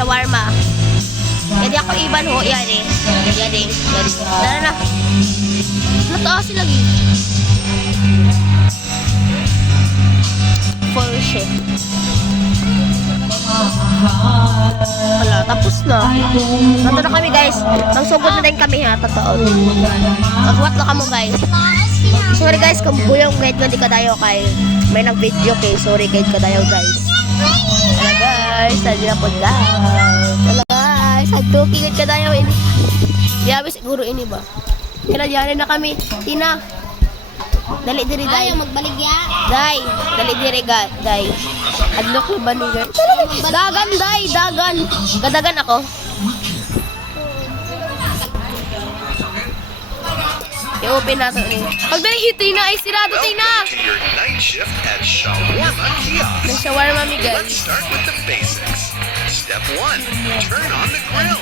shawarma. Jadi ako iban ho, yan eh. Yan eh. Dara na. Nataas sila lagi. Full shift. Wala, tapos na. Nato na kami guys. Nagsugod na din kami ha, totoo. Magwat na kamo guys. Sorry guys, kung buyong guide mo di ka tayo kay may nag-video kay sorry guide ka tayo guys. Wala guys, tadi na po guys. Wala guys, hagtukingit ka tayo ini. Diyabi siguro ini ba? Kailangan na kami. Tina. Dali diri day. Ayaw magbaligya. Day, dali diri ga, day. Adlok ko ba ni guys? Dagan day, dagan. Gadagan ako. I-open natin eh. Pag dali Tina ay sirado Tina. To your night shift at Shawarma Kiosk. May shawarma mi guys. Let's start with the basics. Step 1, turn on the grill.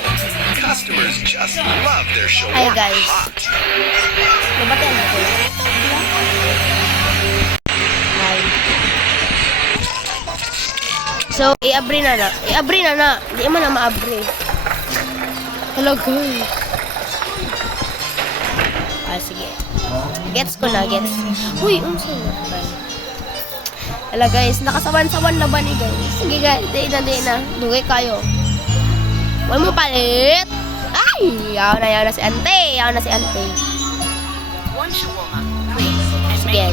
Customers just love their shawarma guys. hot. Nabatin na ko. Hi. So, i-abri na na. I-abri na na. Di man na ma-abri. Hello guys. Sige. Gets ko na, gets. Uy, unsa na. Hala guys, nakasawan-sawan na ba ni guys? Sige guys, di na. Dugay kayo. Huwag mo palit. Ay, yaw na si ante.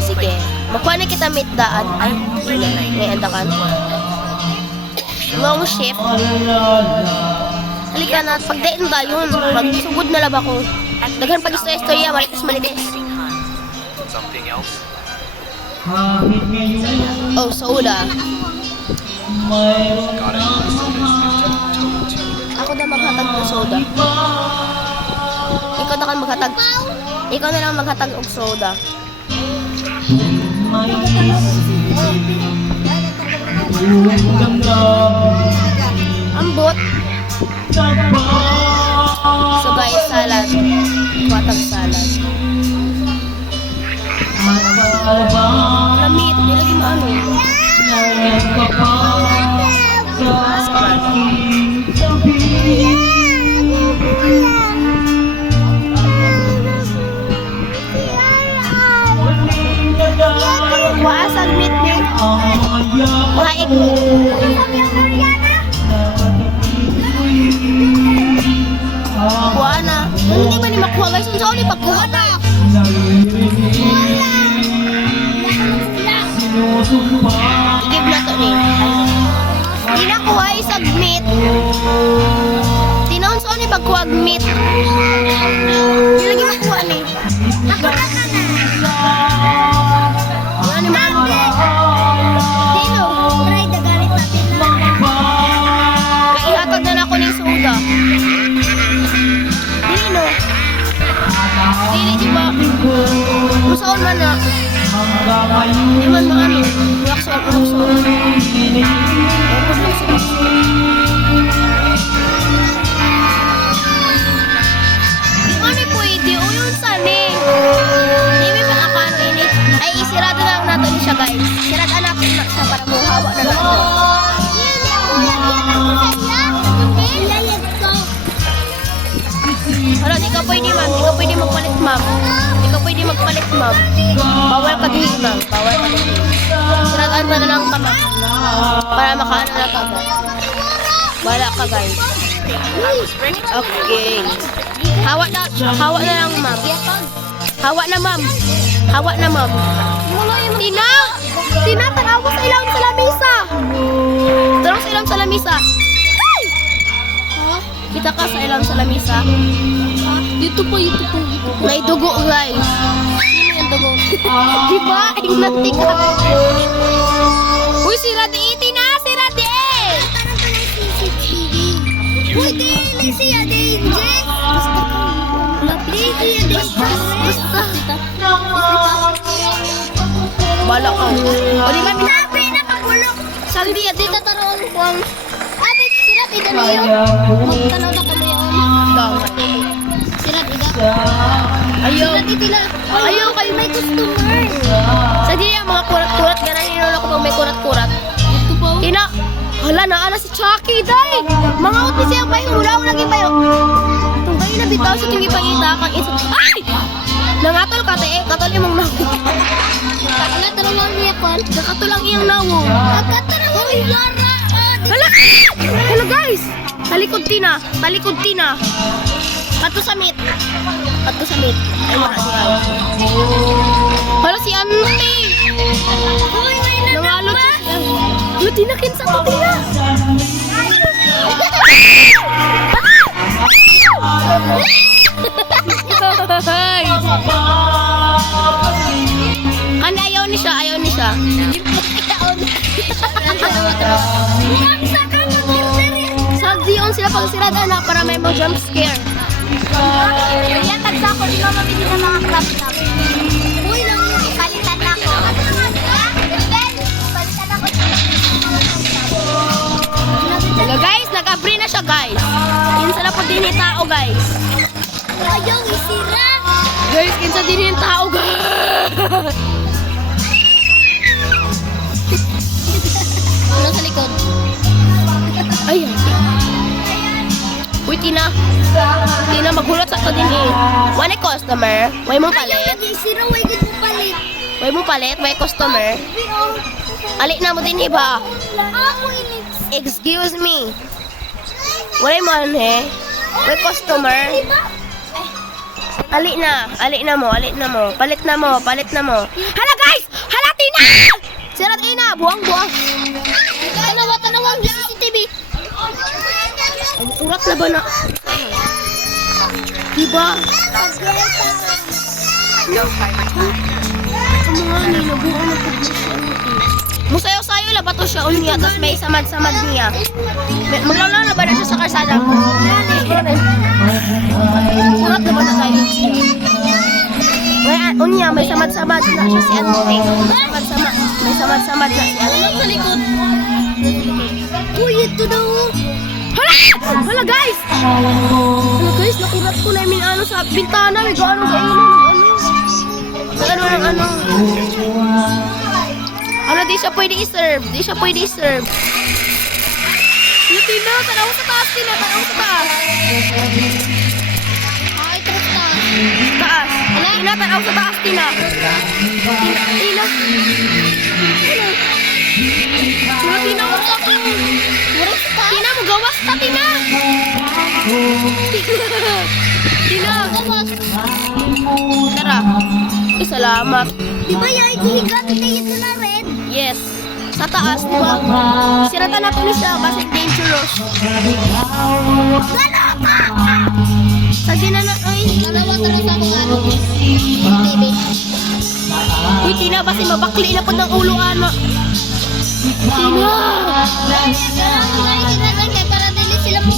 Sige. Makuha na kita meet daan. Ay, ngayon andakan. Long shift. Halika na, pagdain ba yun? Pagsugod na laba ko. Daghan pag-istorya, maritas malides. Something else? Oh, soda. Got it. Ako na maghatag ng soda. Ikaw na kan maghatag. Ikaw na lang maghatag og soda. Ambot. So guys, salad. Batang salad. Lamit, nilagi mo ano. Waasag meat din. Waik. Kuha na. Hindi ba ni makuha guys? Unsa ni pagkuha na? Igib na to ni. Di na kuha isag meat. Tinaon sa ni pagkuha meat. Di lagi makuha ni. Wala ni man. Dino. Try the galit natin na. Kaihatag na ako ng soda. Dili di ba? Musaon man na. Di man maano. Ulakson. Di man ni pwede. O yun sani. Di may maakano ini. Ay, isirado lang nato ni siya guys. Sirado na natin na siya para muhawa na lang siya. Wala, di ka pwede ma'am. Di ka pwede magpalit ma'am. Bawal ka dihig ma'am. Siragaan mo na lang ka ma'am. Para makaano na ka ba. Wala ka guys. Okay. Hawa na lang ma'am. Hawa na ma'am. Tina, tanawa sa ilang sa lamisa. Kita ka sa ilang sa lamisa. Dito po. May dugo guys. Sino yung dugo? Diba? Ignati ka. Uy, si Radi na! Si Radi! Parang ka ng CCTV. Uy, di siya danger. Basta ka. Di siya danger. Basta. Bala ka. O di kami Sabi na kabulok. Sabi di tataroon ko ang Abit, sirat ida na yun. Magtanaw na kami yun. Sirat ida. Ayaw. Sirat ida. Ayaw kayo may customer. Sa di mga kurat-kurat. Ganang inulo ko pag may kurat-kurat. Ito po. Tina, Hala, naala si Chucky, day! Mga out ni siya payo, wala akong lagi payo. Itong kayo na bitaw sa tingin pangita kang isa. Ay! Nangatol ka, te. Katol imong nawo. Nakatulong lang niya kon. Nakatol ang iyang nawo. Nakatulong lang niya. Hala! Hala, guys! Talikod tina. Talikod tina. Kato sa meat. Kato sa meat. Ay, wala si Ay. Hala, si Ante. Uy, may Nangalo siya siya. Hala, tinakin sa to, tina. Ay! Ano, ayaw ni siya, ayaw ni siya. Sa diyon sila pag sirada na para may mo jump scare. Yan, tagsa ko. Di ba mamili ng mga crop-top? Uy, palitan na ako. Palitan ako. Hello guys, nag-abri na siya guys. Kinsa na po din yung tao guys. Ayaw, isira. Guys, kinsa din yung tao guys. Ano sa likod? Ay, uy, Tina. Tina, maghulot sa to din eh. One customer. Way mong Ayaw, palit. nag-isira. Way, good mo palit. Way mong palit. Way customer. Ali na mo din iba. Ako inig. Excuse me. Way mo eh. Way customer. Ali na mo, palit na mo. Hala guys! Hala Tina! Sirat ina, buwang. Tanawa ang CCTV. Ang urat na ba na? Diba? Ang mga nilabuhan na pagkasya. Musayo-sayo la ba to siya unya, tapos may samad-samad niya. Maglalaw na ba na siya sa karsada? Urat na ba na tayo siya? Unya, may samad-samad na siya si Ante. May samad-samad na si Ante. Sa likod. Uy, ito daw. Hala guys! Hala guys, nakurat ko na yung ano sa bintana. May gaano ano. Ano, di siya pwede i-serve. Hala, Tina, tanaw sa taas. Ay, trusta. Taas. Tina, tanaw sa taas, Tina. Tina. Tina, what's up? Tina, mo gawas ta, Tina. Tina, gawas. Tara. Ay, salamat. Di ba yung ihigat ito na red? Yes. Sa taas, di ba? Sirata na tuloy siya kasi dangerous. Sa ginana, ay. Dalawa sa ako ano. TV. Uy, Tina, basi mabakli na po ng ulo, ano. Tina! Para dili sila mo.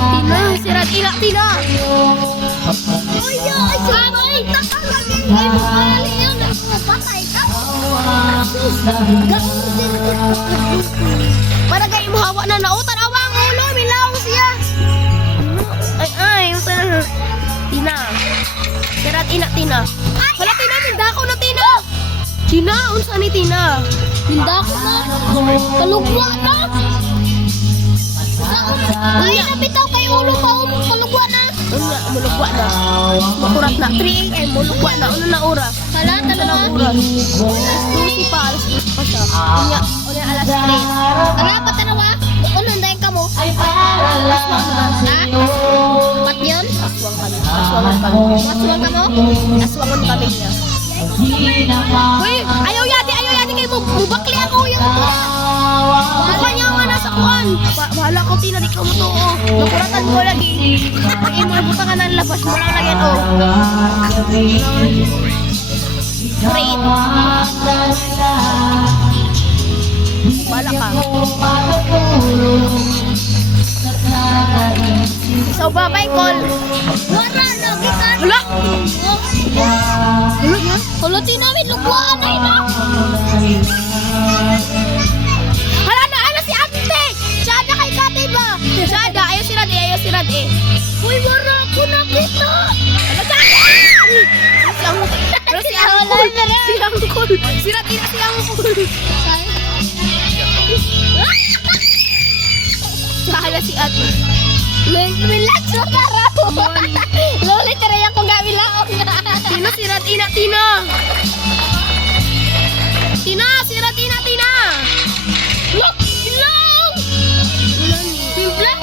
Tina, sira, Tina! Uy, ay, sabay! Ay, mukali yun. Patay ka. Para kayo mo hawa na nautan, awang ulo, milaw siya. Ay, usan. Tina. Sira, Tina. Wala, Tina, mindako na, Tina! Tina, unsa ni Tina? Hindako na. Kalugwa na. Ay, nabitaw kay ulo pa. Kalugwa na. Unya, mulugwa na. Makurat na. 3 AM, mulugwa na. Ano na oras? Hala, dalawa. Oras. 12 pa, alas 12 pa siya. Unya, alas 3. Hala, patanawa. Unong dahil ka mo. Ha? Pat yun? Aswangan kami. Aswang ka mo? Aswangan kami niya. Uy, ayaw yati kayo bubakli ako yung mukha niya nga nasa kuhan. Bahala ko, Tina, di ka mo to, oh. Nakuratan ko lagi. Ay, mo ibuta ka ng labas mo lang lagyan, oh. Great. Bahala ka. So, bye-bye, call. Wala, lagi ka. Hala! Hala, tinawid, lugwaan na ito. Hala na, ano si Ate? Chada kay Kate ba? Chada, ayaw si Rad eh. Uy, wala ko nakita. Ano, Chada? Si Uncle. Si Rad, si Uncle. Sahala si ate. Relax mo karaw. Loli, taray ako gawilaok na. Tina, sira, Tina, Tina. Tina, sira, Tina, Tina. Look! Long! Simple?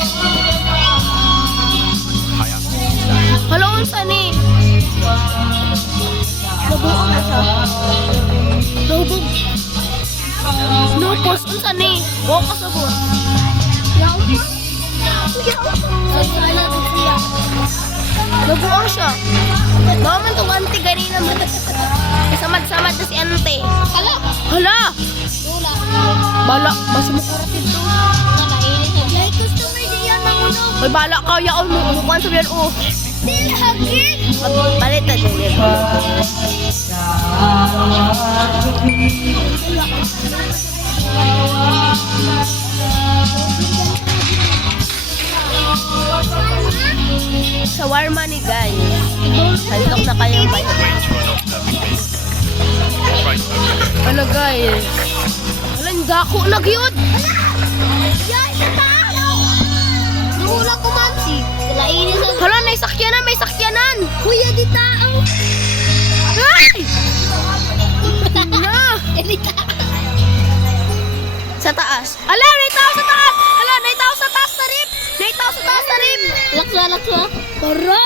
Hala, unsa ni? Nabuo na siya. Lubog. Lupos, unsa ni? Buo ka sa buo. Yaw. Sana ko siya. Nabuang siya. Naman tong auntie ganina mo. Samad-samad na si auntie. Kala. Hala! Wala. Bala, mas mukurat ito. Nakainit na. Like customer di yan ang ano. May bala ka, yaon mo. Mukuhan sa biyan, oh. Di lagi. Palit na din. Shawarma ni guys. Handok na kayang bayo. Ano guys? Alam, dako na gyud. Yan, sa tao. Wala ko man si. Kalainin sa. Hala, may sakyanan, may sakyanan. Kuya di tao. Ay! Na! Di tao. Sa taas. Ala, may tao sa taas. Ala, may tao sa taas na rin. May tao sa taas na rin. Laksa, laksa. Para.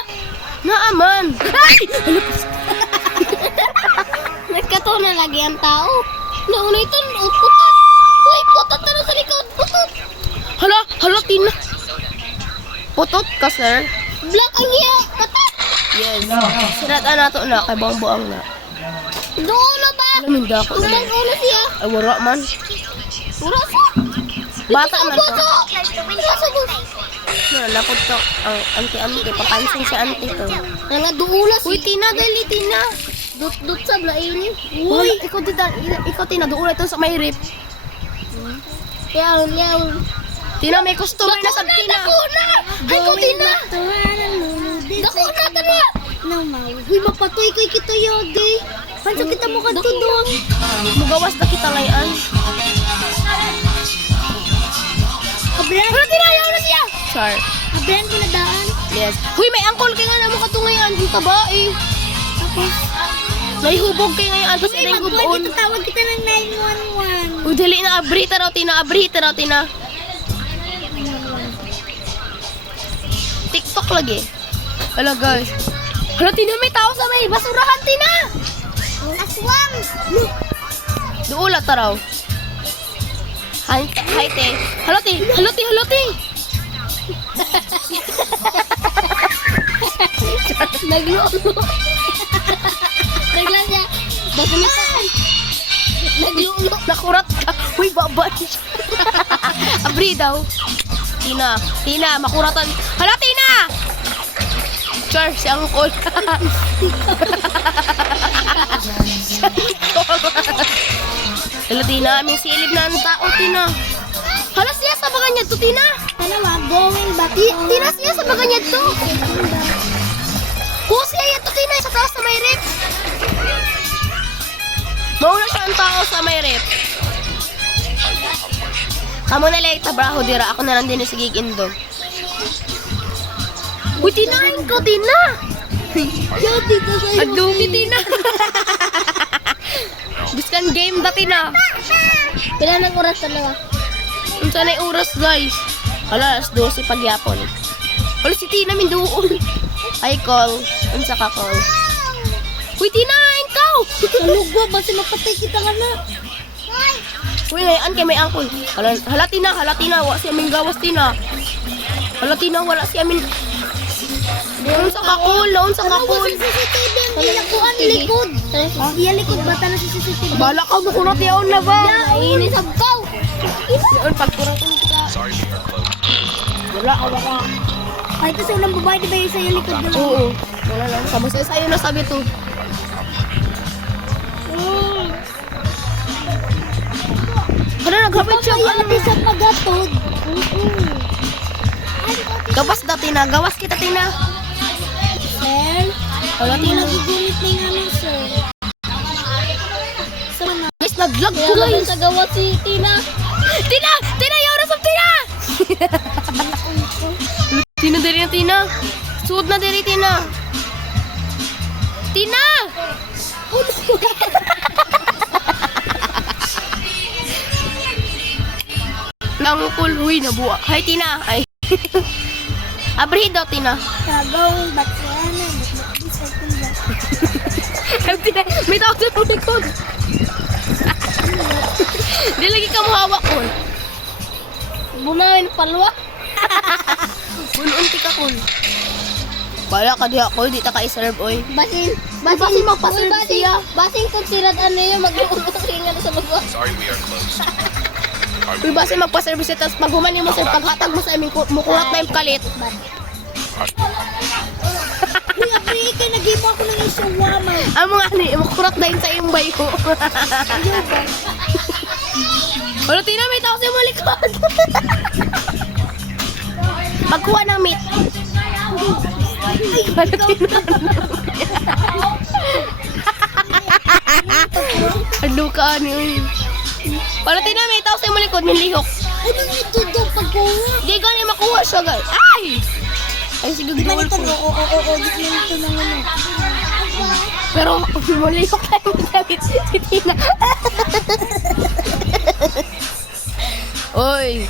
Naaman. Ay! Nagkataon na lagi ang tao. Nauna ito, putot. Uy, putot na sa likod. Putot. Hala, hala, Tina. Putot ka, sir. Black ang iya. Putot. Yes. Siratan na to na, kay buang na. Doon na ba? Alam, hindi ako. Tumang ulo siya. Ay, wala man. Urasa. Bata man to. Urasa ko. Nalapot to. Ang auntie-auntie. Papansin si auntie to. Nga duulas. Uy, Tina, gali, Tina. Dut sa blaini. Uy, ikaw, Tina, doon ito sa may rip. Yaw, yaw. Tina, may customer na sa Tina. Dako na! Ay, ko Tina! Dako na, tara! Uy, mapatoy kay kita yodi. Pansa kita mo ka doon. Mugawas na kita ngayon. Ablan, Hala, Tina, ayaw na siya. Char. ablan ko na daan. Yes. Huy, may angkol kay nga na mo katungayan. Yung tabae. May hubog kay ngayon. Tapos Uy, ina yung magpwede hubon. tatawag kita ng 911. Uy, dali na. Abrita raw, Tina. Abrita raw, Tina. TikTok lagi. Hala, guys. Hala, Tina, may tao sa may basurahan, Tina. Aswang! Duula ta raw. Hi, te. Hala, te. Hala, te. Hala, te. Naglulo. Naglan niya. Basunitan. Naglulo. Nakurat ka. Uy, babay. Abri daw. Tina. Tina, makuratan. Hala, Tina! Char, si Angkol. Hala, Tina. May silib na ang tao, Tina. Hala, siya sa mga niya to, Tina. Dalawa, going back. Tina, siya sa mga niya to. Siya yan to, Tina. Sa taas sa may rep. Mauna siya ang tao sa may rep. Kamu na lang tabraho dira. Ako na lang din yung sigig indog. Uy, tinahin ko, Tina! Yo, dito sa'yo. Adumi, Tina! Biskan game da, Tina! Kailan ng oras talaga? Unsa na yung oras, guys? Alas 12 pagyapon. Wala si Tina, minduon. Ay, call. Unsa ka, call? Uy, tinahin ko! Sa lugwa, basta mapatay kita ka na. Uy, ngayon kay may angkol. Hala, Tina, wala si aming gawas, Tina. Hala, Tina, wala si amin. Doon sa kakul, CCTV ang nilakuan likod. Iya likod bata na sa CCTV. Bala ka, makunat yaon na ba? Ini sabaw. Yun, pagkuratan kita. Wala. Ay, ito sa unang babae, di ba yung sa'yo likod na lang? Oo. Wala lang. Sabi sa'yo na sabi to. Hala, naghapit siya. Kaya sa pagatod. Gawas da, Tina. Gawas kita, Tina. Sir, Hala, hindi Tina. nagigunit na yung ano, sir. Sama na. Guys, Laglag ko Kaya guys. sa gawa si Tina. Tina! Tina! Yung sa Tina! Tina diri na Tina. Suod na diri Tina. Tina! Nangkul, huy, nabuwa. Hi, Tina. Ay. Abrihin daw, Tina. Sabong batsana. Ay, Tina, may tao sa likod. Di lagi ka mahawak ko. Bunawin palwa. Bununti ka, Kul. Bala ka diha, Kul. Di ta ka iserve, oy. Basin magpaserve siya. Basin kung sirad ano yung mag-uunga sa lugar. Sorry, we are closed. Uy, basta magpa-service siya, tapos pag human mo sir, paghatag mo sa amin, mukulat na yung kalit. Uy, apri, ikay nag-ibo ako ng isang wama. Ang mga ani, mukulat na yun sa iyong bayo. Wala, Tina, may tao sa iyong likod. Magkuha ng meat. Wala, Tina. Ano ka, ano yun? Wala, Tina, may tao sa iyong likod, may lihok. Ano ito daw pagkuha? Di gani makuha siya, guys. Ay! Ay, sige, Di ba gawin nito? ko. Oo, di ba nito ng ano? Pero malihok tayo gamit si Tina. Oy.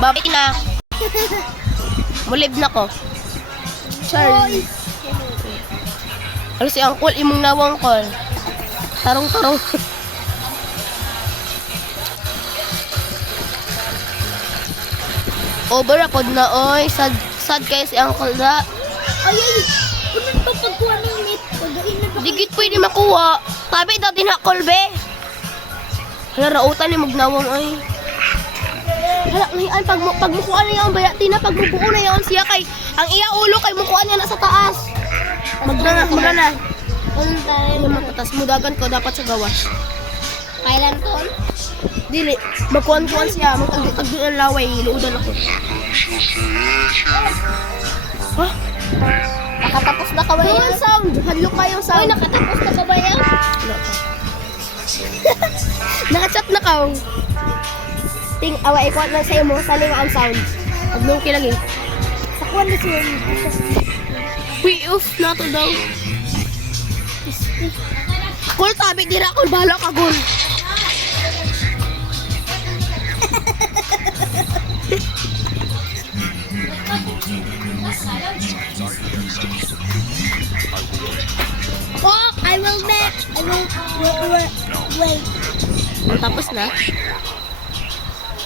Babay na. Mulib na ko. Charlie. Ano si Uncle, imong nawang call. Tarong-tarong. Over ako na, oy. Sad kayo si Uncle na. Ay, ano ba pagkuha ng meat? Pagain na ba? Digit pwede makuha. Tabi daw din hakol, be. Hala, rautan ni magnawang, ay. Hala, ngayon, pag mukuha na yung baya, Tina, pag mukuha na yung siya kay, ang iya ulo kay mukuha niya na sa taas. Magana. Ano tayo? Ano matatas, mudagan ko dapat sa gawas. Kailan to? Dili, magkuhan-kuhan siya, magtagdi ng laway, iluudan ako. Ha? Nakatapos na ka ba Yung yan? sound, hadlok kayong Uy, sound. nakatapos na ka ba yan? Wala pa. Nakachat na ka. Awa, ikuha lang sa'yo mo, saling ang sound. Hadlok lagi. Sakuan na siya. We off na to daw. Kul, tabi, di na ako, bahala ka, Kul. Walk, I will back. I will wait. Tapos na.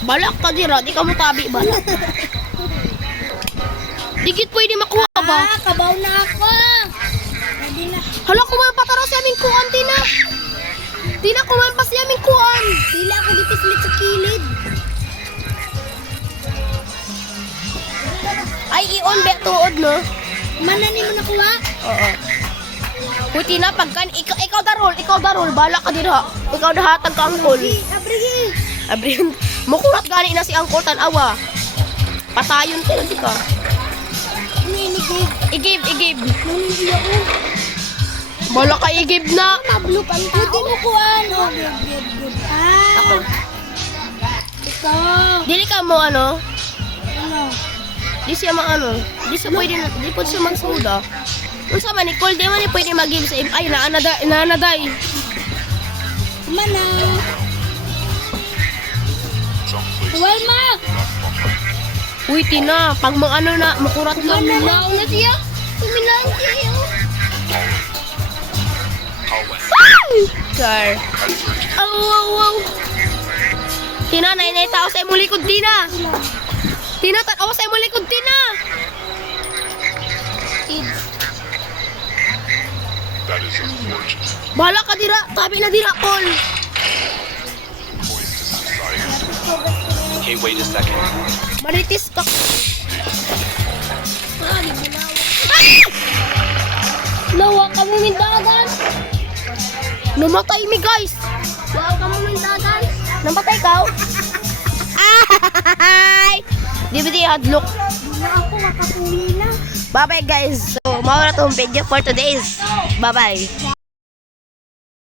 Balak ka dira, di ka mo tabi, balak. Digit pwede makuha ba? Ah, kabaw na ako. Pwede na. Hala, kumain pa taro sa aming kuan, Tina. Tina, kumain pa siya aming kuan. Dila ako gipislit sa kilid. Ay, i-on be tuod, no? Manani mo nakuha? Oo. Uy, Tina, pagkan, ikaw darol, balak ka dira. Ikaw dahatag ka angkol. Abrihi. Abrihan, mukulat gani na si angkol, tanawa. Patayon tayo, di ka. Ninigib. Igib. Nanindi ako. Balak ka igib na. Mablok ang tao. Pwede mo kuha. No, good. Ah. Ako. Ito. Dili ka mo, ano? Ano? Di siya di siya pwede, di po siya magsuda. Kung sa man, Nicole, di man pwede mag-give sa ay, naanaday. Mana? Walma! Uy, Tina, pag makurat lang. Kuminaw na siya. Kuminaw siya. Car. Wow. Tina, nainay tao sa imong likod, Tina. Tina, tanaw sa imong likod, Tina. That is unfortunate. Bahala ka dira, tabi na dira, Paul. Okay, wait a second. Maritis ka. Lawa ka mo mindagan. Namatay mi, guys. Lawa ka mo mindagan. Namatay ka? Ay! Di ba di hadlok? Wala ako makakuli na. Bye-bye, guys. So, mawala tong video for today's. Bye-bye.